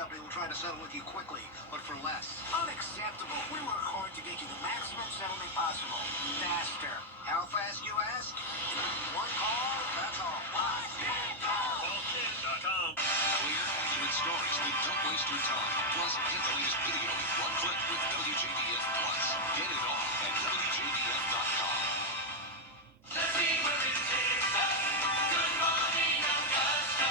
company will try to settle with you quickly, but for less. Unacceptable. We work hard to get you the maximum settlement possible. Faster. How fast, you ask? One call, that's all. Call10.com. Clear, accurate stories that don't waste your time. Plus, get the latest video in one click with WJBF Plus. Get it all at WJBF.com. Let's see where it takes us. Good morning, Augusta.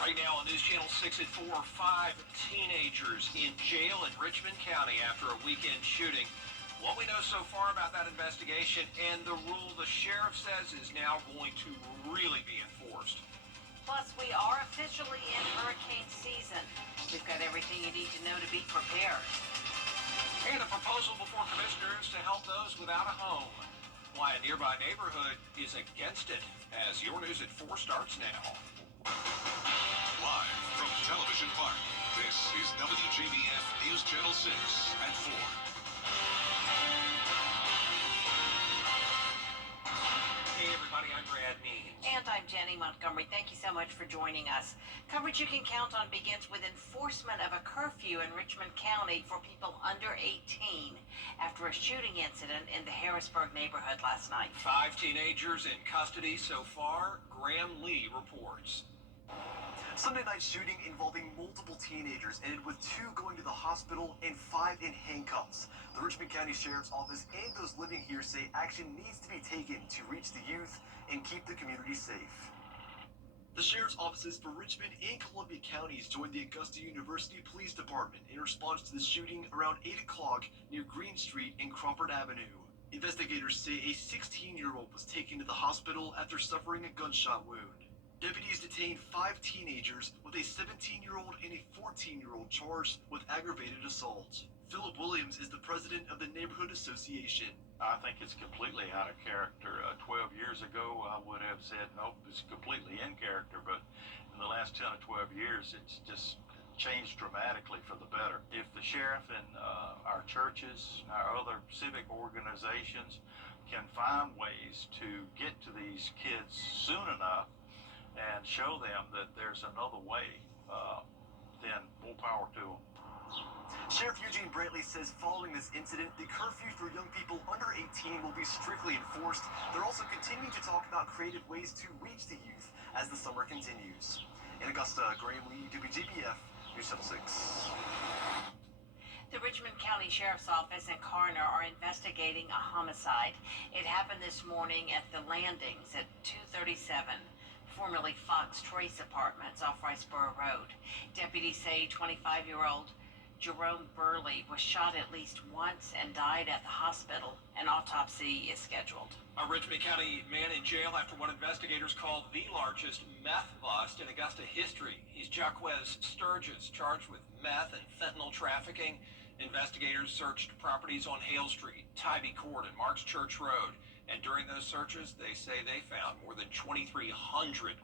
Right now on News Channel 6 at 4, 5 teenagers in jail in Richmond County after a weekend shooting. What we know so far about that investigation and the rule the sheriff says is now going to really be enforced. Plus, we are officially in hurricane season. We've got everything you need to know to be prepared. And a proposal before commissioners to help those without a home. Why a nearby neighborhood is against it, as your News at 4 starts now. Live from Television Park, this is WJBF News Channel 6 at 4. Hey everybody, I'm Brad Means. And I'm Jenny Montgomery. Thank you so much for joining us. Coverage you can count on begins with enforcement of a curfew in Richmond County for people under 18 after a shooting incident in the Harrisburg neighborhood last night. 5 teenagers in custody so far, Graham Lee reports. Sunday night shooting involving multiple teenagers ended with 2 going to the hospital and 5 in handcuffs. The Richmond County Sheriff's Office and those living here say action needs to be taken to reach the youth and keep the community safe. The Sheriff's Offices for Richmond and Columbia Counties joined the Augusta University Police Department in response to the shooting around 8 o'clock near Green Street and Crawford Avenue. Investigators say a 16-year-old was taken to the hospital after suffering a gunshot wound. Deputies detained 5 teenagers, with a 17-year-old and a 14-year-old charged with aggravated assault. Philip Williams is the president of the Neighborhood Association. I think it's completely out of character. 12 years ago, I would have said, nope, it's completely in character, but in the last 10 or 12 years, it's just changed dramatically for the better. If the sheriff and our churches, our other civic organizations can find ways to get to these kids soon enough and show them that there's another way, then more power to them. Sheriff Eugene Brantley says following this incident, the curfew for young people under 18 will be strictly enforced. They're also continuing to talk about creative ways to reach the youth as the summer continues. In Augusta, Graham Lee, WJBF, News Channel 6. The Richmond County Sheriff's Office and coroner are investigating a homicide. It happened this morning at the Landings at 237. Formerly Fox Trace Apartments off Riceboro Road. Deputies say 25-year-old Jerome Burley was shot at least once and died at the hospital. An autopsy is scheduled. A Richmond County man in jail after what investigators call the largest meth bust in Augusta history. He's Jaquez Sturgis, charged with meth and fentanyl trafficking. Investigators searched properties on Hale Street, Tybee Court, and Marks Church Road. And during those searches, they say they found more than 2,300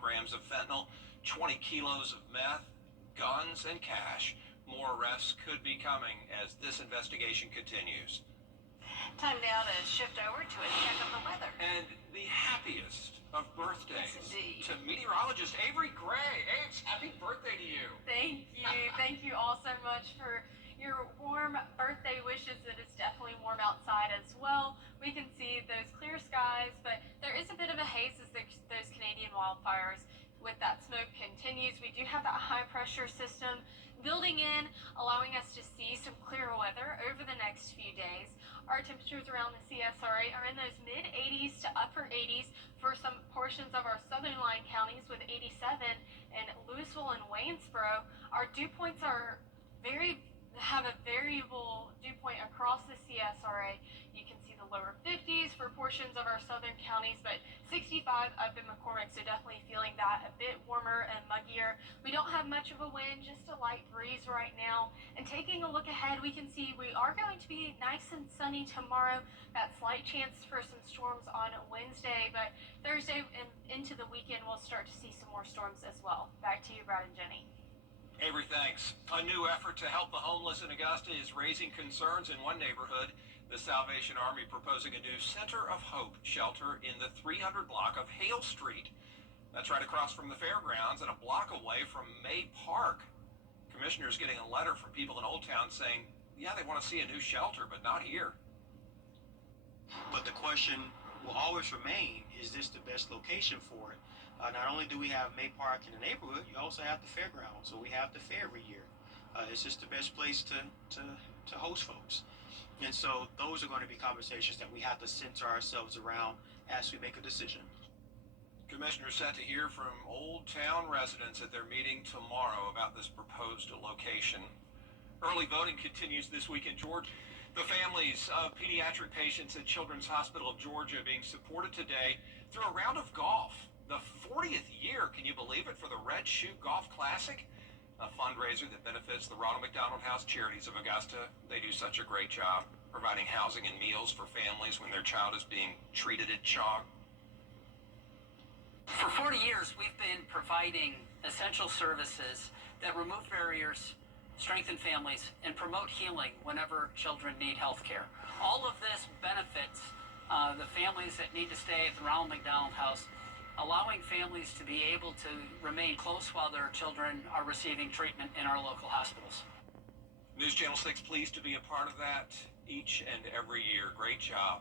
grams of fentanyl, 20 kilos of meth, guns, and cash. More arrests could be coming as this investigation continues. Time now to shift over to a check of the weather. And the happiest of birthdays Yes, indeed. to meteorologist Avery Gray. Aves, happy birthday to you. Thank you. Thank you all so much for your warm birthday wishes. It is definitely warm outside as well. We can see those clear skies, but there is a bit of a haze as those Canadian wildfires with that smoke continues. We do have that high pressure system building in, allowing us to see some clear weather over the next few days. Our temperatures around the CSRA are in those mid 80s to upper 80s for some portions of our southern line counties with 87 in Louisville and Waynesboro. Our dew points have a variable dew point across the CSRA. You can see the lower 50s for portions of our southern counties, but 65 up in McCormick, so definitely feeling that a bit warmer and muggier. We don't have much of a wind, just a light breeze right now. And taking a look ahead, we can see we are going to be nice and sunny tomorrow. That slight chance for some storms on Wednesday, but Thursday and into the weekend, we'll start to see some more storms as well. Back to you, Brad and Jenny. Avery, thanks. A new effort to help the homeless in Augusta is raising concerns in one neighborhood. The Salvation Army proposing a new Center of Hope shelter in the 300 block of Hale Street. That's right across from the fairgrounds and a block away from May Park. Commissioners getting a letter from people in Old Town saying, yeah, they want to see a new shelter, but not here. But the question will always remain, is this the best location for it? Not only do we have May Park in the neighborhood, you also have the fairgrounds. So we have the fair every year. It's just the best place to host folks. And so those are going to be conversations that we have to center ourselves around as we make a decision. Commissioners set to hear from Old Town residents at their meeting tomorrow about this proposed location. Early voting continues this week in Georgia. The families of pediatric patients at Children's Hospital of Georgia being supported today through a round of golf. The 40th year, can you believe it, for the Red Shoe Golf Classic? A fundraiser that benefits the Ronald McDonald House Charities of Augusta. They do such a great job providing housing and meals for families when their child is being treated at CHOG. For 40 years, we've been providing essential services that remove barriers, strengthen families, and promote healing whenever children need health care. All of this benefits the families that need to stay at the Ronald McDonald House, allowing families to be able to remain close while their children are receiving treatment in our local hospitals. News Channel 6 pleased to be a part of that each and every year. Great job.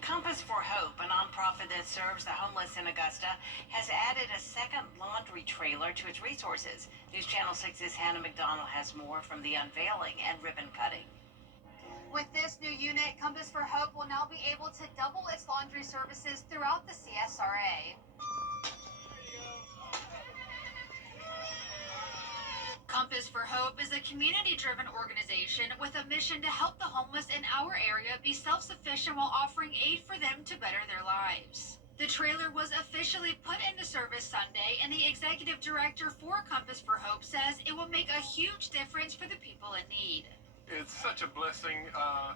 Compass for Hope, a nonprofit that serves the homeless in Augusta, has added a second laundry trailer to its resources. News Channel 6's Hannah McDonald has more from the unveiling and ribbon cutting. With this new unit, Compass for Hope will now be able to double its laundry services throughout the CSRA. Compass for Hope is a community-driven organization with a mission to help the homeless in our area be self-sufficient while offering aid for them to better their lives. The trailer was officially put into service Sunday, and the executive director for Compass for Hope says it will make a huge difference for the people in need. It's such a blessing. I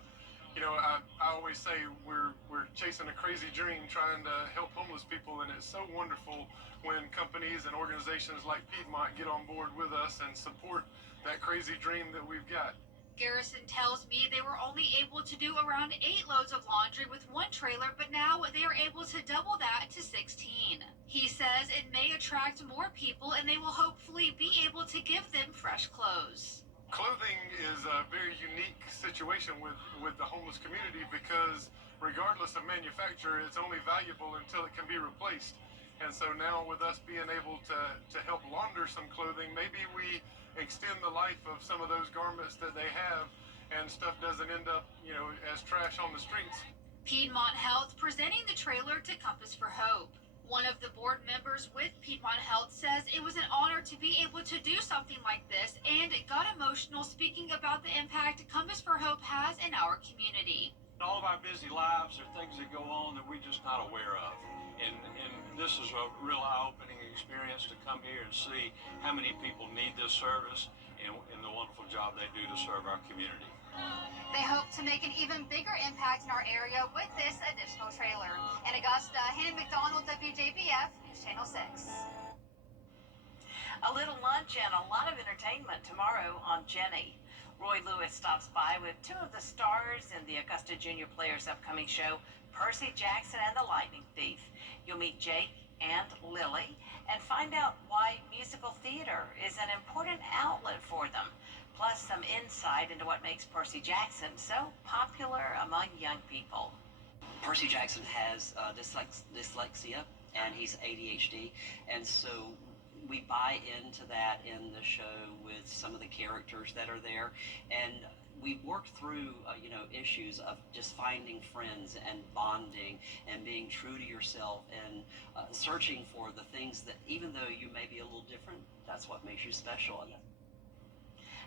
always say we're chasing a crazy dream trying to help homeless people, and it's so wonderful when companies and organizations like Piedmont get on board with us and support that crazy dream that we've got. Garrison tells me they were only able to do around 8 loads of laundry with one trailer, but now they are able to double that to 16. He says it may attract more people, and they will hopefully be able to give them fresh clothes. Clothing is a very unique situation with the homeless community because regardless of manufacturer, it's only valuable until it can be replaced. And so now with us being able to help launder some clothing, maybe we extend the life of some of those garments that they have and stuff doesn't end up, as trash on the streets. Piedmont Health presenting the trailer to Compass for Hope. One of the board members with Piedmont Health says it was an honor to be able to do something like this and got emotional speaking about the impact Compass for Hope has in our community. All of our busy lives are things that go on that we're just not aware of. And this is a real eye-opening experience to come here and see how many people need this service and the wonderful job they do to serve our community. They hope to make an even bigger impact in our area with this additional trailer. In Augusta, Hannah McDonald, WJBF, News Channel 6. A little lunch and a lot of entertainment tomorrow on Jenny. Roy Lewis stops by with two of the stars in the Augusta Junior Players' upcoming show, Percy Jackson and the Lightning Thief. You'll meet Jake and Lily and find out why musical theater is an important outlet for them. Plus some insight into what makes Percy Jackson so popular among young people. Percy Jackson has dyslexia and he's ADHD, and so we buy into that in the show with some of the characters that are there, and we work through issues of just finding friends and bonding and being true to yourself and searching for the things that, even though you may be a little different, that's what makes you special.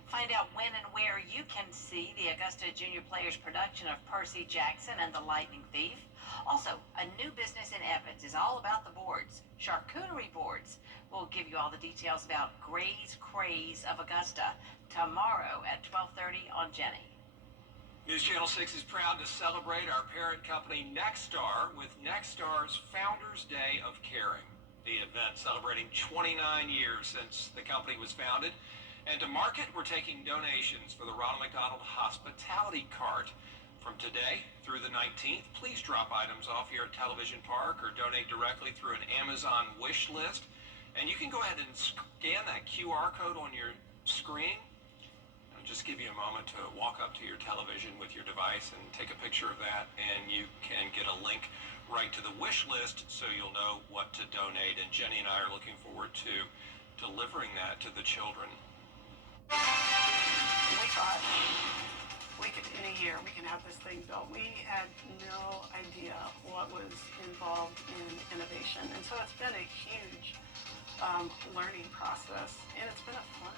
Find out when and where you can see the Augusta Junior Players production of Percy Jackson and the Lightning Thief. Also, a new business in Evans is all about the boards, charcuterie boards. We'll give you all the details about Gray's Craze of Augusta tomorrow at 12:30 on Jenny. News Channel 6 is proud to celebrate our parent company Nexstar with Nexstar's Founders Day of Caring. The event celebrating 29 years since the company was founded And to mark it, we're taking donations for the Ronald McDonald Hospitality Cart. From today through the 19th, please drop items off here at Television Park or donate directly through an Amazon wish list. And you can go ahead and scan that QR code on your screen. I'll just give you a moment to walk up to your television with your device and take a picture of that, and you can get a link right to the wish list so you'll know what to donate. And Jenny and I are looking forward to delivering that to the children. We thought in a year we can have this thing built. We had no idea what was involved in innovation, and so it's been a huge learning process, and it's been a fun.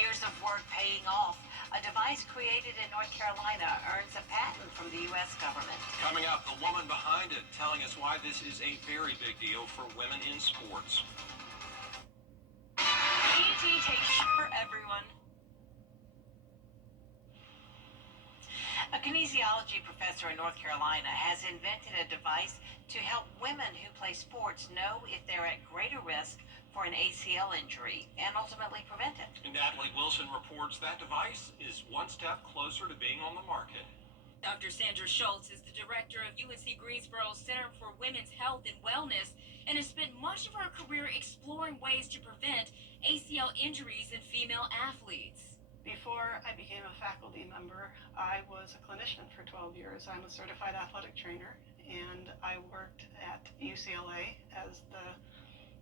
Years of work paying off. A device created in North Carolina earns a patent from the U.S. government. Coming up, the woman behind it telling us why this is a very big deal for women in sports. ET takes for everyone. A kinesiology professor in North Carolina has invented a device to help women who play sports know if they're at greater risk for an ACL injury and ultimately prevent it. And Natalie Wilson reports that device is one step closer to being on the market. Dr. Sandra Schultz is the director of UNC Greensboro's Center for Women's Health and Wellness and has spent much of her career exploring ways to prevent ACL injuries in female athletes. Before I became a faculty member, I was a clinician for 12 years. I'm a certified athletic trainer, and I worked at UCLA as the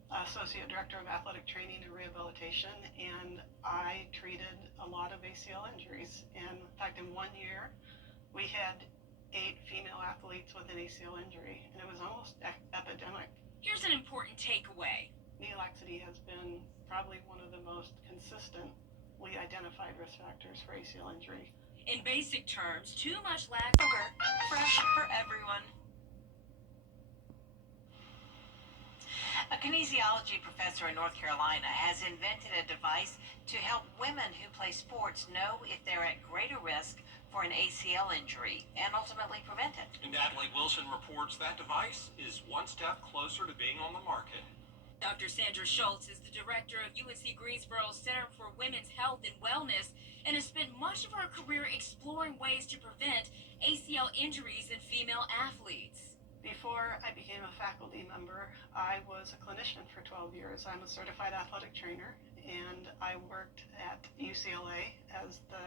Associate Director of Athletic Training and Rehabilitation, and I treated a lot of ACL injuries. And in fact, in 1 year, we had 8 female athletes with an ACL injury, and it was almost epidemic. Here's an important takeaway. Knee laxity has been probably one of the most consistently identified risk factors for ACL injury. In basic terms, too much sugar, fresh for everyone. A kinesiology professor in North Carolina has invented a device to help women who play sports know if they're at greater risk for an ACL injury and ultimately prevent it. And Natalie Wilson reports that device is one step closer to being on the market. Dr. Sandra Schultz is the director of UNC Greensboro's Center for Women's Health and Wellness and has spent much of her career exploring ways to prevent ACL injuries in female athletes. Before I became a faculty member, I was a clinician for 12 years. I'm a certified athletic trainer, and I worked at UCLA as the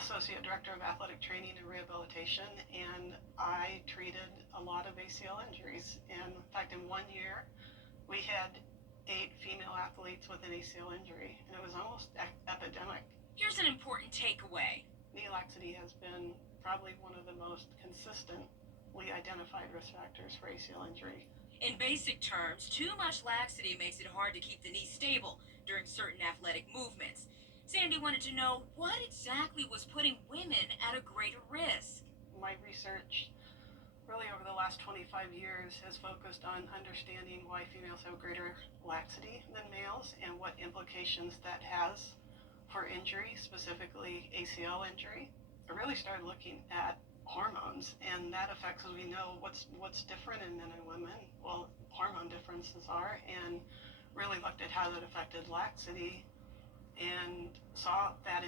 Associate Director of Athletic Training and Rehabilitation, and I treated a lot of ACL injuries. And in fact, in 1 year, we had 8 female athletes with an ACL injury, and it was almost epidemic. Here's an important takeaway. Knee laxity has been probably one of the most consistently identified risk factors for ACL injury. In basic terms, too much laxity makes it hard to keep the knee stable during certain athletic movements. Sandy wanted to know what exactly was putting women at a greater risk. My research really over the last 25 years has focused on understanding why females have greater laxity than males and what implications that has for injury, specifically ACL injury. I really started looking at hormones, and that affects, as we know, what's different in men and women. Well, hormone differences are, and really looked at how that affected laxity and saw that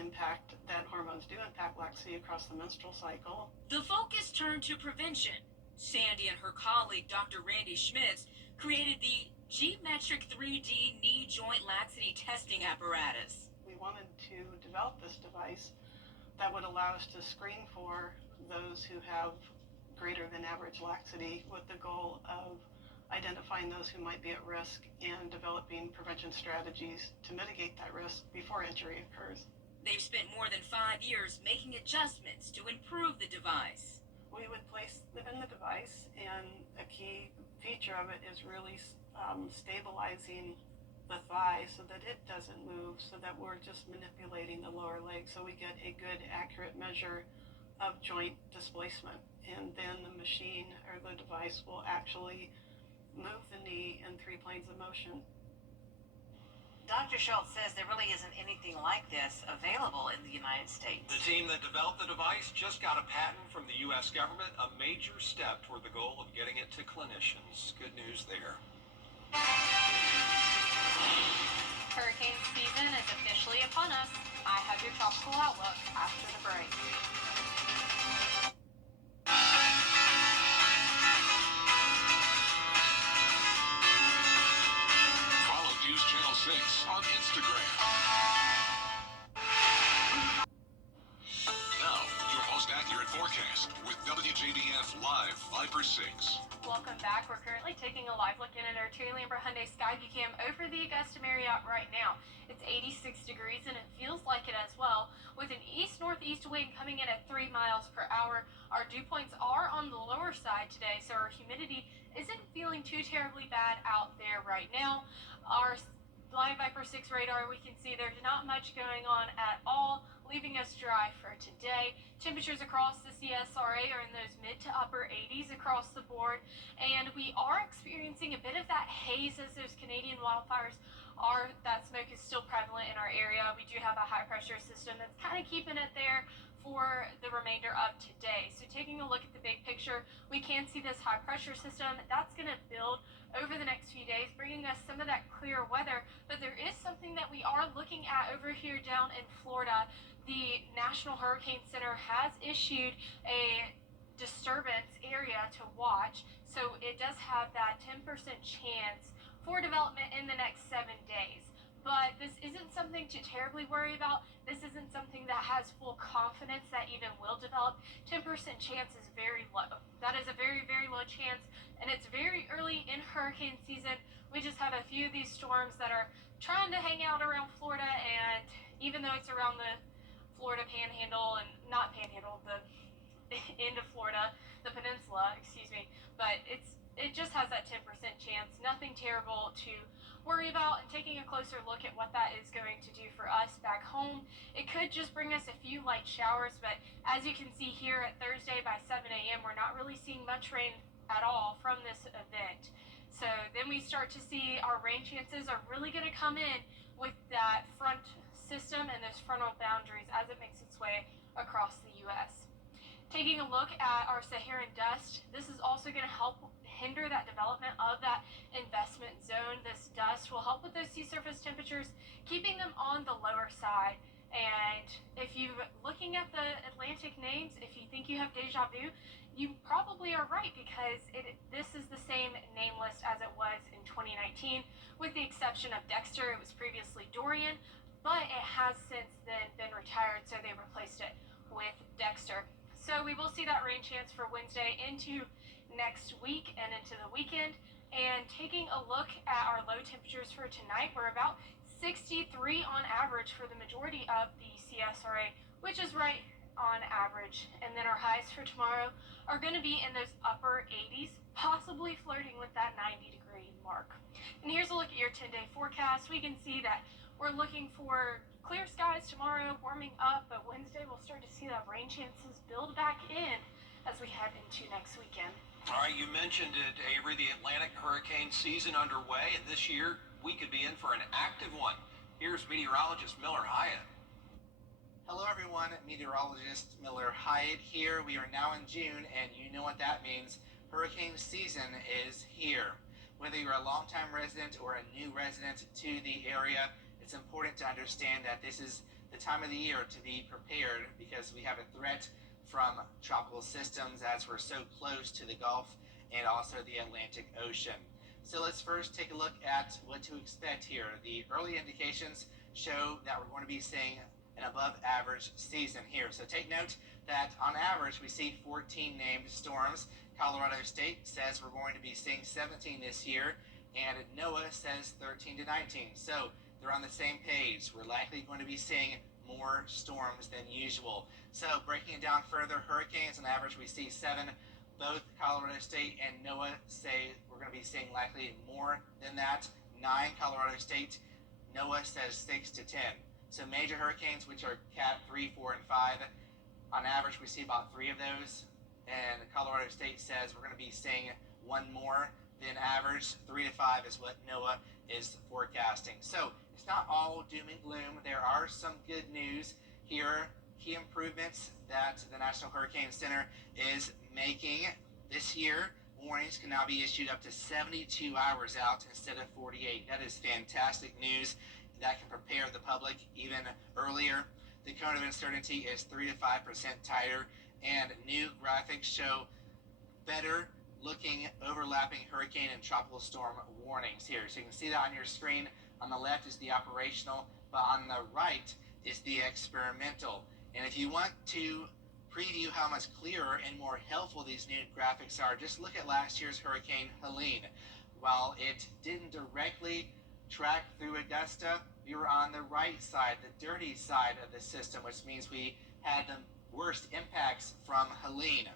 hormones do impact laxity across the menstrual cycle. The focus turned to prevention. Sandy and her colleague, Dr. Randy Schmitz, created the G-Metric 3D knee joint laxity testing apparatus. We wanted to develop this device that would allow us to screen for those who have greater than average laxity with the goal of identifying those who might be at risk and developing prevention strategies to mitigate that risk before injury occurs. They've spent more than 5 years making adjustments to improve the device. We would place them in the device, and a key feature of it is really stabilizing the thigh so that it doesn't move, so that we're just manipulating the lower leg so we get a good, accurate measure of joint displacement. And then the machine or the device will actually move the knee in 3 planes of motion. Dr. Schultz says there really isn't anything like this available in the United States. The team that developed the device just got a patent from the U.S. government, a major step toward the goal of getting it to clinicians. Good news there. Hurricane WJBF on us. I have your tropical outlook after the break. Follow News Channel 6 on Instagram. Now, your most accurate forecast with WJBF Live Viper 6. Welcome back. We're currently taking a live look in at our Terry Lambert Hyundai Skyview Cam over the Augusta Marriott right now. It's 86 degrees and it feels like it as well, with an east-northeast wind coming in at 3 miles per hour. Our dew points are on the lower side today, so our humidity isn't feeling too terribly bad out there right now. Our Live Viper 6 radar, we can see there's not much going on at all, leaving us dry for today. Temperatures across the CSRA are in those mid to upper 80s across the board, and we are experiencing a bit of that haze as those Canadian wildfires that smoke is still prevalent in our area. We do have a high pressure system that's kind of keeping it there for the remainder of today. So taking a look at the big picture, we can see this high pressure system that's going to build over the next few days, bringing us some of that clear weather. But there is something that we are looking at over here down in Florida. The National Hurricane Center has issued a disturbance area to watch, so it does have that 10% chance for development in the next 7 days. But this isn't something to terribly worry about. This isn't something that has full confidence that even will develop. 10% chance is very low. That is a very, very low chance, and it's very early in hurricane season. We just have a few of these storms that are trying to hang out around Florida, and even though it's around the Florida panhandle, and not panhandle, the end of Florida, the peninsula, excuse me, but it just has that 10% chance. Nothing terrible to worry about. And taking a closer look at what that is going to do for us back home, it could just bring us a few light showers, but as you can see here at Thursday by 7 a.m., we're not really seeing much rain at all from this event. So then we start to see our rain chances are really going to come in with that front system and those frontal boundaries as it makes its way across the U.S. Taking a look at our Saharan dust, this is also going to help hinder that development of that investment zone. This dust will help with those sea surface temperatures, keeping them on the lower side. And if you're looking at the Atlantic names, if you think you have deja vu, you probably are right, because this is the same name list as it was in 2019, with the exception of Dexter. It was previously Dorian, but it has since then been retired, so they replaced it with Dexter. So we will see that rain chance for Wednesday into next week and into the weekend. And taking a look at our low temperatures for tonight, we're about 63 on average for the majority of the CSRA, which is right on average. And then our highs for tomorrow are going to be in those upper 80s, possibly flirting with that 90-degree mark. And here's a look at your 10-day forecast. We can see that we're looking for clear skies tomorrow, warming up, but Wednesday we'll start to see that rain chances build back in as we head into next weekend. All right, you mentioned it, Avery, the Atlantic hurricane season underway, and this year we could be in for an active one. Here's meteorologist Miller Hyatt. Hello everyone, meteorologist Miller Hyatt here. We are now in June, and you know what that means. Hurricane season is here. Whether you're a longtime resident or a new resident to the area, it's important to understand that this is the time of the year to be prepared, because we have a threat from tropical systems as we're so close to the Gulf and also the Atlantic Ocean. So let's first take a look at what to expect here. The early indications show that we're going to be seeing an above average season here. So take note that on average we see 14 named storms. Colorado State says we're going to be seeing 17 this year, and NOAA says 13 to 19. So they're on the same page. We're likely going to be seeing more storms than usual. So breaking it down further, hurricanes on average we see 7. Both Colorado State and NOAA say we're going to be seeing likely more than that. 9 Colorado State, NOAA says 6 to 10. So major hurricanes, which are Cat 3, 4, and 5, on average we see about 3 of those. And Colorado State says we're going to be seeing 1 more than average. 3 to 5 is what NOAA is forecasting. So it's not all doom and gloom. There are some good news here. Key improvements that the National Hurricane Center is making this year. Warnings can now be issued up to 72 hours out instead of 48. That is fantastic news. that can prepare the public even earlier. The cone of uncertainty is 3 to 5% tighter, and new graphics show better looking overlapping hurricane and tropical storm warnings here. So you can see that on your screen. On the left is the operational, but on the right is the experimental. And if you want to preview how much clearer and more helpful these new graphics are, just look at last year's Hurricane Helene. While it didn't directly track through Augusta, we were on the right side, the dirty side of the system, which means we had the worst impacts from Helene.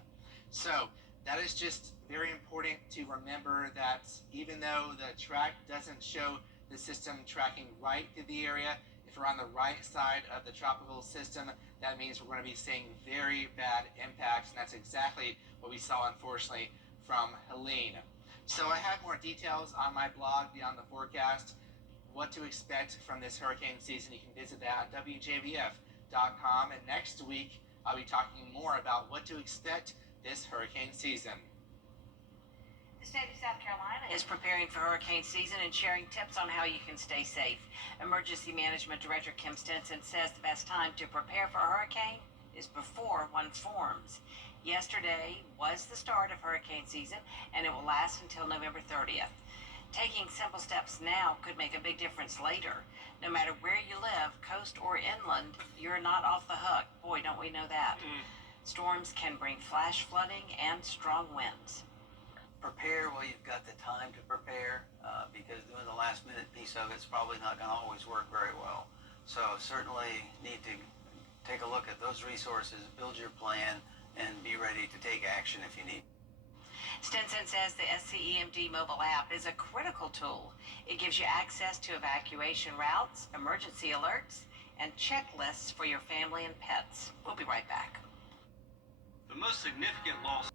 So that is just very important to remember, that even though the track doesn't show the system tracking right through the area, if we're on the right side of the tropical system, that means we're going to be seeing very bad impacts, and that's exactly what we saw, unfortunately, from Helene. So I have more details on my blog, Beyond the Forecast, what to expect from this hurricane season. You can visit that at WJBF.com, and next week I'll be talking more about what to expect this hurricane season. The state of South Carolina is preparing for hurricane season and sharing tips on how you can stay safe. Emergency Management Director Kim Stinson says the best time to prepare for a hurricane is before one forms. Yesterday was the start of hurricane season, and it will last until November 30th. Taking simple steps now could make a big difference later. No matter where you live, coast or inland, you're not off the hook. Boy, don't we know that. Storms can bring flash flooding and strong winds. Prepare while you've got the time to prepare, because doing the last minute piece of it's probably not going to always work very well. So certainly need to take a look at those resources, build your plan, and be ready to take action if you need. Stinson says the SCEMD mobile app is a critical tool. It gives you access to evacuation routes, emergency alerts, and checklists for your family and pets. We'll be right back. The most significant loss.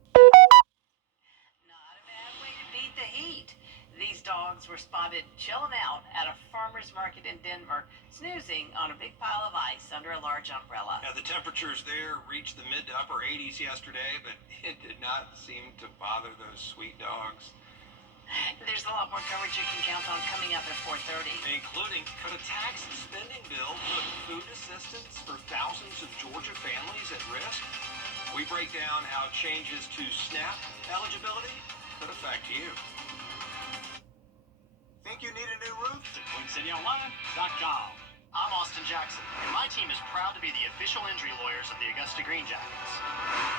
Not a bad way to beat the heat. These dogs were spotted chilling out at a farmer's market in Denver, snoozing on a big pile of ice under a large umbrella. Now, the temperatures there reached the mid to upper 80s yesterday, but it did not seem to bother those sweet dogs. There's a lot more coverage you can count on coming up at 4:30. Including, could a tax spending bill put food assistance for thousands of Georgia families at risk? We break down how changes to SNAP eligibility could affect you. Think you need a new roof? QueenCityOnline.com. I'm Austin Jackson, and my team is proud to be the official injury lawyers of the Augusta Green Jackets.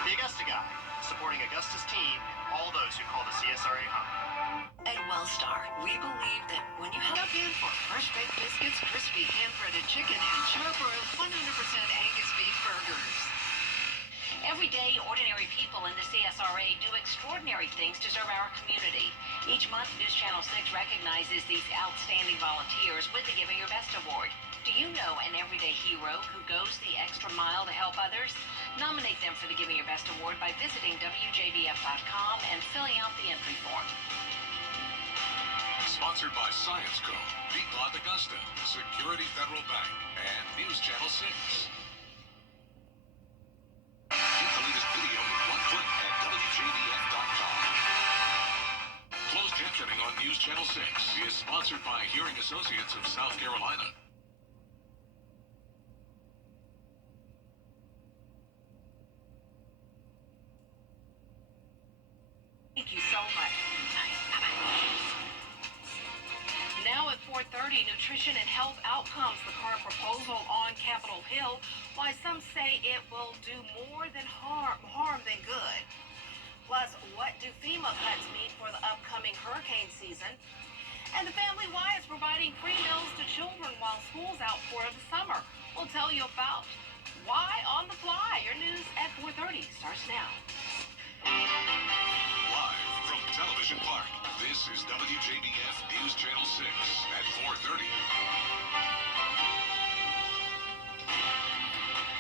The Augusta Guy, supporting Augusta's team, all those who call the CSRA home. At Wellstar, we believe that when you head up in for fresh baked biscuits, crispy hand-breaded chicken, and char-broiled 100% Angus beef burgers. Every day, ordinary people in the CSRA do extraordinary things to serve our community. Each month, News Channel 6 recognizes these outstanding volunteers with the Giving Your Best Award. Do you know an everyday hero who goes the extra mile to help others? Nominate them for the Giving Your Best Award by visiting WJBF.com and filling out the entry form. Sponsored by Science Co., Piedmont Augusta, Security Federal Bank, and News Channel 6. Get the latest video in one click at WJBF.com. Closed captioning on News Channel 6 is sponsored by Hearing Associates of South Carolina. Thank you so much. Now at 4:30, nutrition and health outcomes, the current proposal on Capitol Hill. Why some say it will do more than harm than good. Plus, what do FEMA cuts mean for the upcoming hurricane season? And the Family Y is providing free meals to children while school's out for the summer. We'll tell you about why on the fly. Your news at 4:30 starts now. Live from Television Park, this is WJBF News Channel 6 at 4:30.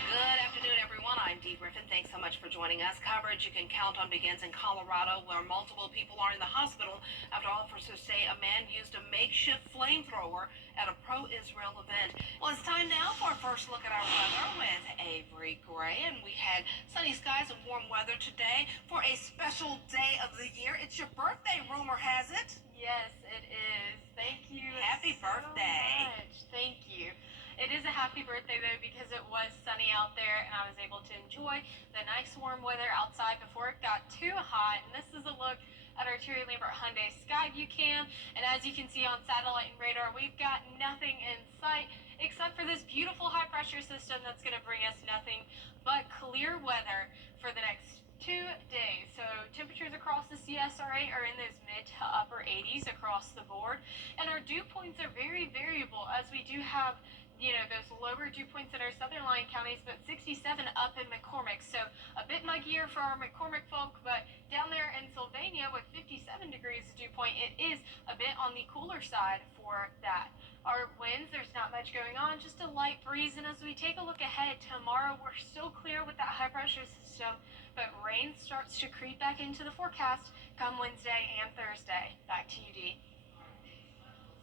Good afternoon, everyone. I'm Dee Griffin. Thanks so much for joining us. Coverage you can count on begins in Colorado, where multiple people are in the hospital after officers say a man used a makeshift flamethrower at a pro-Israel event. Well, it's time now for a first look at our weather with Avery Gray, and we had sunny skies and warm weather today for a special day of the year. It's your birthday, rumor has it. Yes, it is. Thank you Happy Happy birthday. So much. Thank you. It is a happy birthday, though, because it was sunny out there, and I was able to enjoy the nice warm weather outside before it got too hot. And this is a look at our Terry Lambert Hyundai Skyview cam. And as you can see on satellite and radar, we've got nothing in sight except for this beautiful high-pressure system that's going to bring us nothing but clear weather for the next 2 days. So temperatures across the CSRA are in those mid to upper 80s across the board. And our dew points are very variable, as we do have those lower dew points in our southern line counties, but 67 up in McCormick. So a bit muggier for our McCormick folk, but down there in Sylvania with 57 degrees dew point, it is a bit on the cooler side for that. Our winds, there's not much going on, just a light breeze. And as we take a look ahead, tomorrow we're still clear with that high pressure system, but rain starts to creep back into the forecast come Wednesday and Thursday. Back to you, Dee.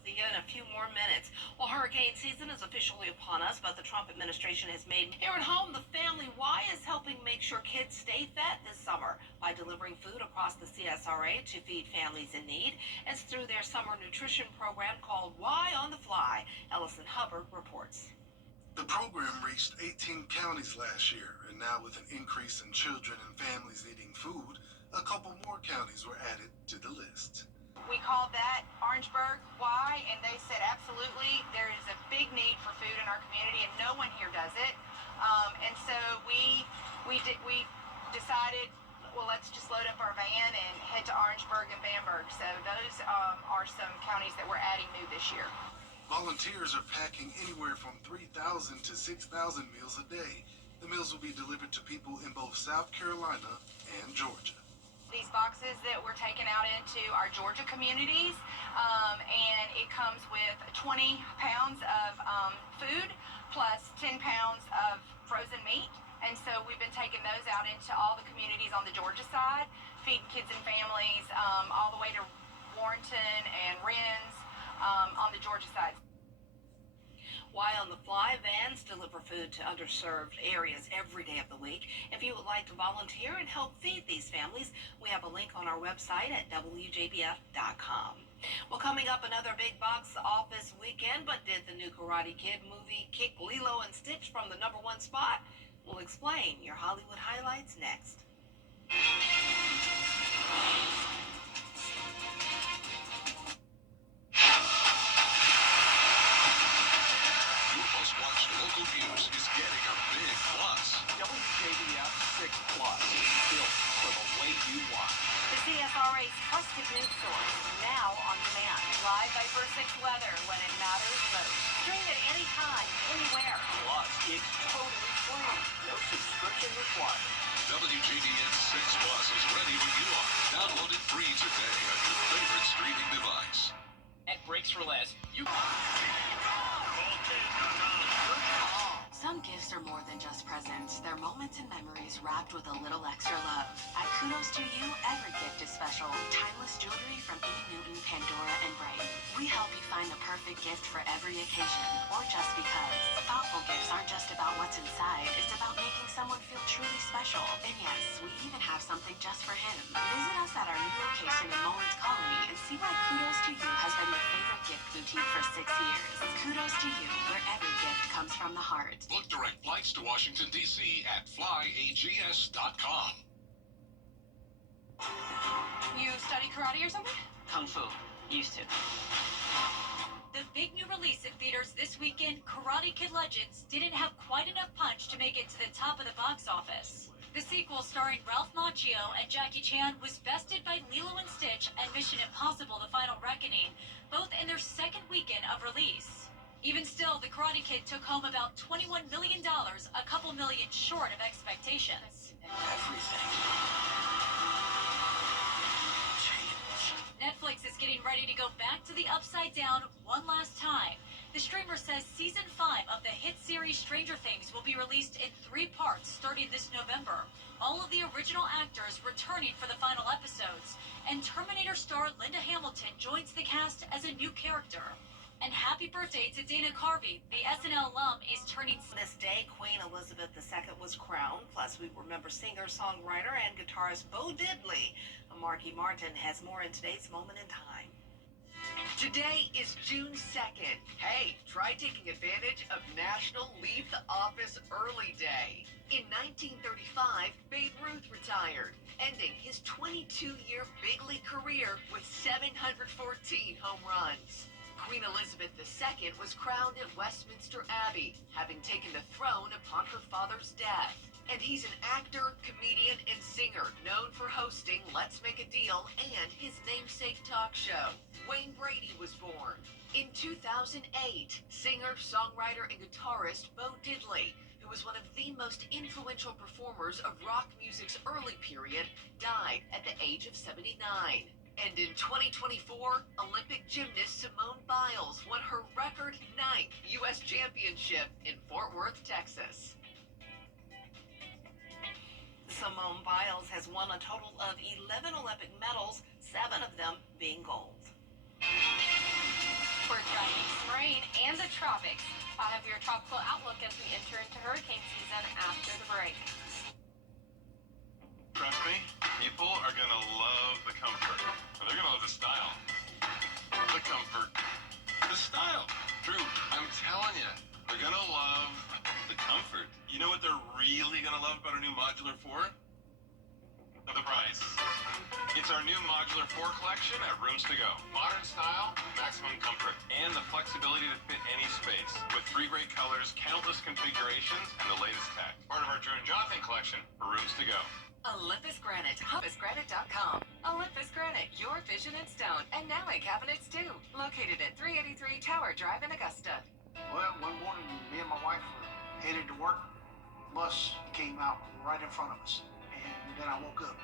See you in a few more minutes. Well, hurricane season is officially upon us, but the Trump administration has made here at home the Family Y is helping make sure kids stay fed this summer by delivering food across the CSRA to feed families in need. It's through their summer nutrition program called Y on the Fly. Ellison Hubbard reports. The program reached 18 counties last year, and now with an increase in children and families needing food, a couple more counties were added to the list. We called that Orangeburg Y, and they said absolutely there is a big need for food in our community, and no one here does it. And so we decided, well, let's just load up our van and head to Orangeburg and Bamberg. So those are some counties that we're adding new this year. Volunteers are packing anywhere from 3,000 to 6,000 meals a day. The meals will be delivered to people in both South Carolina and Georgia. These boxes that we're taking out into our Georgia communities, and it comes with 20 pounds of food plus 10 pounds of frozen meat. And so we've been taking those out into all the communities on the Georgia side, feeding kids and families all the way to Warrenton and Rennes on the Georgia side. Y on the Fly vans deliver food to underserved areas every day of the week. If you would like to volunteer and help feed these families, we have a link on our website at WJBF.com. Well, coming up, another big box office weekend, but did the new Karate Kid movie kick Lilo and Stitch from the #1 spot? We'll explain. Your Hollywood highlights next. Local news is getting a big plus. WJBF 6 Plus, built for the way you want. The CSRA's trusted news source, now on demand. Live Viper 6 weather when it matters most. Stream it anytime, anywhere. Plus, it's totally free. No subscription required. WJBF 6 Plus is ready when you are. Download it free today on your favorite streaming device. At Breaks for Less, you... Some gifts are more than just presents. They're moments and memories wrapped with a little extra love. At Kudos to You, every gift is special. Timeless jewelry from E. Newton, Pandora, and Bright. We help you find the perfect gift for every occasion, or just because. Thoughtful gifts aren't just about what's inside. It's about making someone feel truly special. And yes, we even have something just for him. Visit us at our new location in Mullins Colony and see why Kudos to You has been your favorite gift boutique for 6 years. Kudos to You, where every gift comes from the heart. Book direct flights to Washington, D.C. at flyags.com. You study karate or something? Kung Fu. Used to. The big new release in theaters this weekend, Karate Kid Legends, didn't have quite enough punch to make it to the top of the box office. The sequel, starring Ralph Macchio and Jackie Chan, was bested by Lilo and Stitch and Mission Impossible: The Final Reckoning, both in their second weekend of release. Even still, The Karate Kid took home about $21 million, a couple million short of expectations. Everything changed. Netflix is getting ready to go back to the Upside Down one last time. The streamer says Season 5 of the hit series Stranger Things will be released in 3 parts starting this November. All of the original actors returning for the final episodes. And Terminator star Linda Hamilton joins the cast as a new character. And happy birthday to Dana Carvey. The SNL alum is turning... This day, Queen Elizabeth II was crowned. Plus, we remember singer, songwriter, and guitarist Bo Diddley. Marky Martin has more in today's Moment in Time. Today is June 2nd. Hey, try taking advantage of National Leave the Office Early Day. In 1935, Babe Ruth retired, ending his 22-year big league career with 714 home runs. Queen Elizabeth II was crowned at Westminster Abbey, having taken the throne upon her father's death. And he's an actor, comedian, and singer known for hosting Let's Make a Deal and his namesake talk show. Wayne Brady was born. In 2008, singer, songwriter, and guitarist Bo Diddley, who was one of the most influential performers of rock music's early period, died at the age of 79. And in 2024, Olympic gymnast Simone Biles won her record 9th U.S. championship in Fort Worth, Texas. Simone Biles has won a total of 11 Olympic medals, 7 of them being gold. For Chinese rain and the tropics, I have your tropical outlook as we enter into hurricane season after the break. Trust me, people are gonna love the comfort. They're gonna love the style. The comfort. The style. True, I'm telling you, they're gonna love the comfort. You know what they're really gonna love about our new Modular 4? The price. It's our new Modular 4 collection at Rooms to Go. Modern style, maximum comfort, and the flexibility to fit any space. With 3 great colors, countless configurations, and the latest tech. Part of our Drew and Jonathan collection for Rooms to Go. Olympus Granite, olympusgranite.com. Olympus Granite, your vision in stone, and now in cabinets too. Located at 383 Tower Drive in Augusta. Well, one morning, me and my wife were headed to work. Bus came out right in front of us, and then I woke up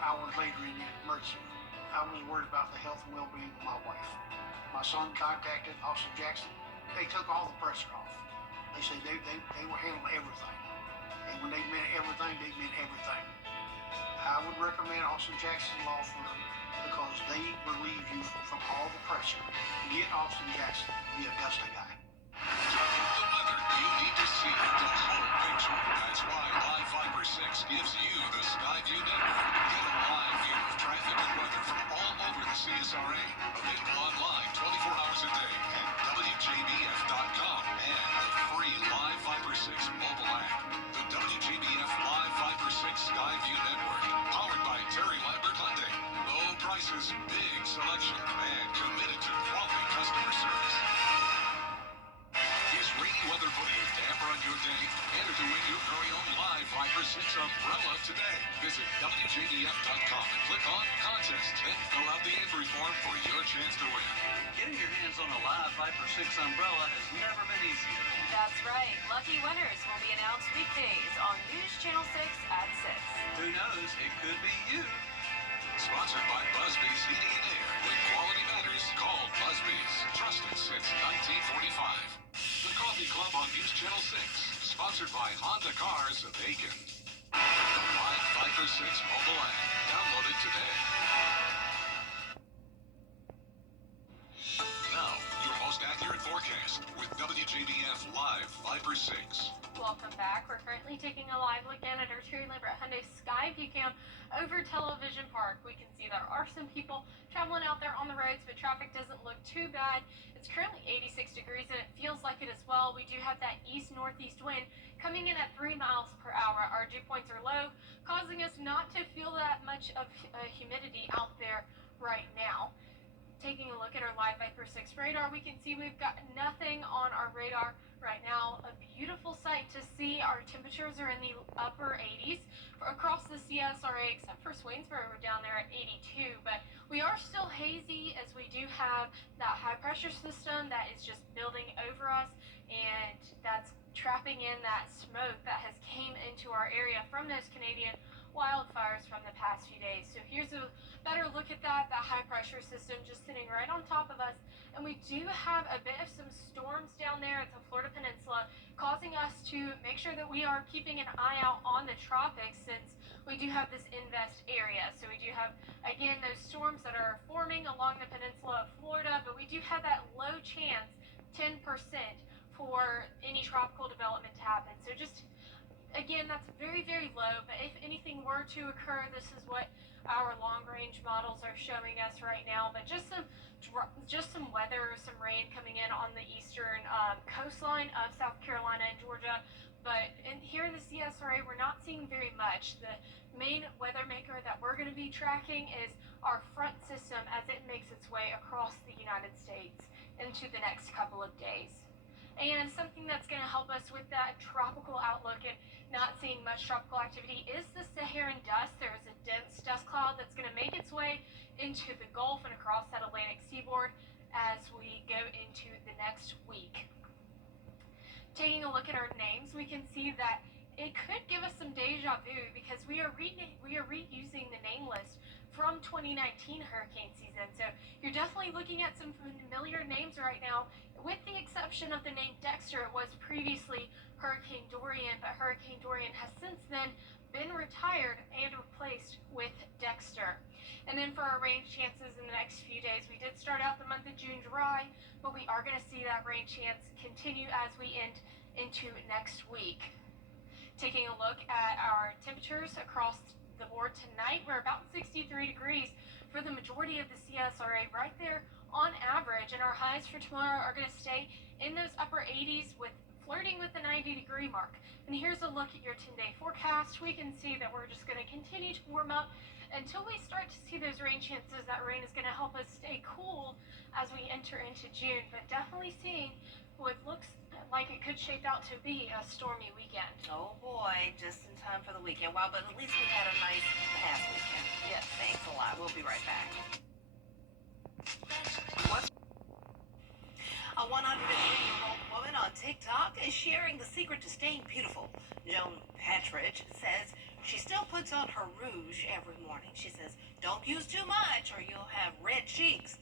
hours later in the emergency room. I was worried about the health and well-being of my wife. My son contacted Austin Jackson. They took all the pressure off. They said they were handling everything, and when they meant everything, they meant everything. I would recommend Austin Jackson Law Firm because they relieve you from all the pressure. Get Austin Jackson, the Augusta guy. The weather you need to see the whole picture. That's why Live Fiber 6 gives you the Skyview network. Get a live view of traffic and weather from all over the CSRA. Available online 24 hours a day at WJBF.com and the free Live Fiber 6 mobile app. The WJBF Live Fiber 6 Skyview network. Powered by Terry Lambert Hyundai. Low prices, big selection, and committed to quality customer service. Is rainy weather putting a damper on your day? Enter to win your very own Live Fiber 6 umbrella today. Visit WJBF.com and click on Contest. Then fill out the entry form for your chance to win. Getting your hands on a Live Viper 6 umbrella has never been easier. That's right. Lucky winners will be announced weekdays on News Channel 6 at 6. Who knows? It could be you. Sponsored by Busby's Heating and Air. When quality matters, call Busby's. Trusted since 1945. The Coffee Club on News Channel 6. Sponsored by Honda Cars of Aiken. The Live Viper 6 mobile app. Download it today. Now, your most accurate forecast with WJBF Live Viper 6. Welcome back. We're currently taking a live look in at our Terry Lambert Hyundai Skyview cam over Television Park. We can see there are some people traveling out there on the roads, but traffic doesn't look too bad. It's currently 86 degrees and it feels like it as well. We do have that east-northeast wind coming in at 3 miles per hour. Our dew points are low, causing us not to feel that much of humidity out there right now. Taking a look at our Live Viper 6 radar, we can see we've got nothing on our radar right now. A beautiful sight to see. Our temperatures are in the upper 80s across the CSRA, except for Swainsboro, we're down there at 82. But we are still hazy as we do have that high pressure system that is just building over us, and that's trapping in that smoke that has came into our area from those Canadian wildfires from the past few days. So here's a better look at that high pressure system just sitting right on top of us. And we do have a bit of some storms down there at the Florida Peninsula, causing us to make sure that we are keeping an eye out on the tropics, since we do have this invest area. So we do have, again, those storms that are forming along the peninsula of Florida, but we do have that low chance, 10%, for any tropical development to happen. So just again, that's very, very low, but if anything were to occur, this is what our long-range models are showing us right now. But just some weather, some rain coming in on the eastern coastline of South Carolina and Georgia. But here in the CSRA, we're not seeing very much. The main weather maker that we're going to be tracking is our front system as it makes its way across the United States into the next couple of days. And something that's going to help us with that tropical outlook and not seeing much tropical activity is the Saharan dust. There's a dense dust cloud that's going to make its way into the Gulf and across that Atlantic seaboard as we go into the next week. Taking a look at our names, we can see that it could give us some deja vu because we are reusing the name list from 2019 hurricane season. So you're definitely looking at some familiar names right now, with the exception of the name Dexter. It was previously Hurricane Dorian, but Hurricane Dorian has since then been retired and replaced with Dexter. And then for our rain chances in the next few days, we did start out the month of June dry, but we are going to see that rain chance continue as we end into next week. Taking a look at our temperatures across the board tonight, we're about 63 degrees for the majority of the CSRA, right there on average, and our highs for tomorrow are going to stay in those upper 80s with flirting with the 90-degree mark. And here's a look at your 10-day forecast. We can see that we're just going to continue to warm up until we start to see those rain chances. That rain is going to help us stay cool as we enter into June, but definitely seeing what looks like it could shape out to be a stormy weekend. Oh boy, just in time for the weekend. Wow, but at least we had a nice past weekend. Yes, thanks a lot. We'll be right back. A 103-year-old woman on TikTok is sharing the secret to staying beautiful. Joan Patridge says she still puts on her rouge every morning. She says, don't use too much or you'll have red cheeks.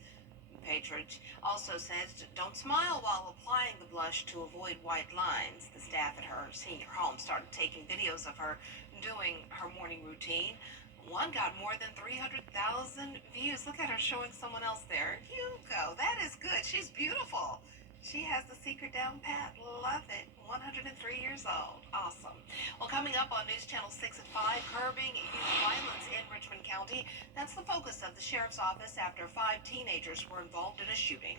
Patridge also says don't smile while applying the blush to avoid white lines. The staff at her senior home started taking videos of her doing her morning routine. One got more than 300,000 views. Look at her showing someone else there. You go. That is good. She's beautiful. She has the secret down pat. Love it. 103 years old. Awesome. Well, coming up on News Channel 6 at 5, curbing youth violence in Richmond County. That's the focus of the sheriff's office after 5 teenagers were involved in a shooting.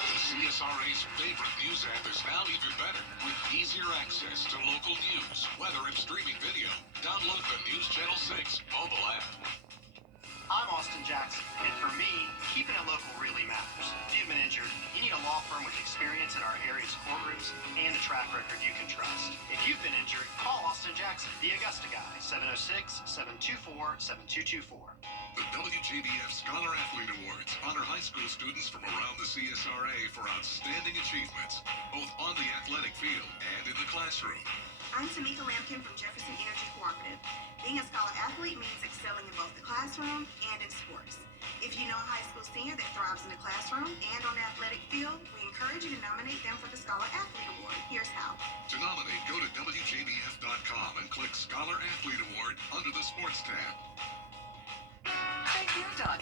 The CSRA's favorite news app is now even better with easier access to local news, weather, and streaming video. Download the News Channel 6 mobile app. I'm Austin Jackson, and for me, keeping it local really matters. If you've been injured, you need a law firm with experience in our area's courtrooms and a track record you can trust. If you've been injured, call Austin Jackson, the Augusta Guy, 706-724-7224. The WJBF Scholar Athlete Awards honor high school students from around the CSRA for outstanding achievements, both on the athletic field and in the classroom. I'm Tamika Lampkin from Jefferson Energy Cooperative. Being a Scholar Athlete means excelling in both the classroom and in sports. If you know a high school senior that thrives in the classroom and on the athletic field, we encourage you to nominate them for the Scholar Athlete Award. Here's how. To nominate, go to WJBF.com and click Scholar Athlete Award under the Sports tab. Take your dog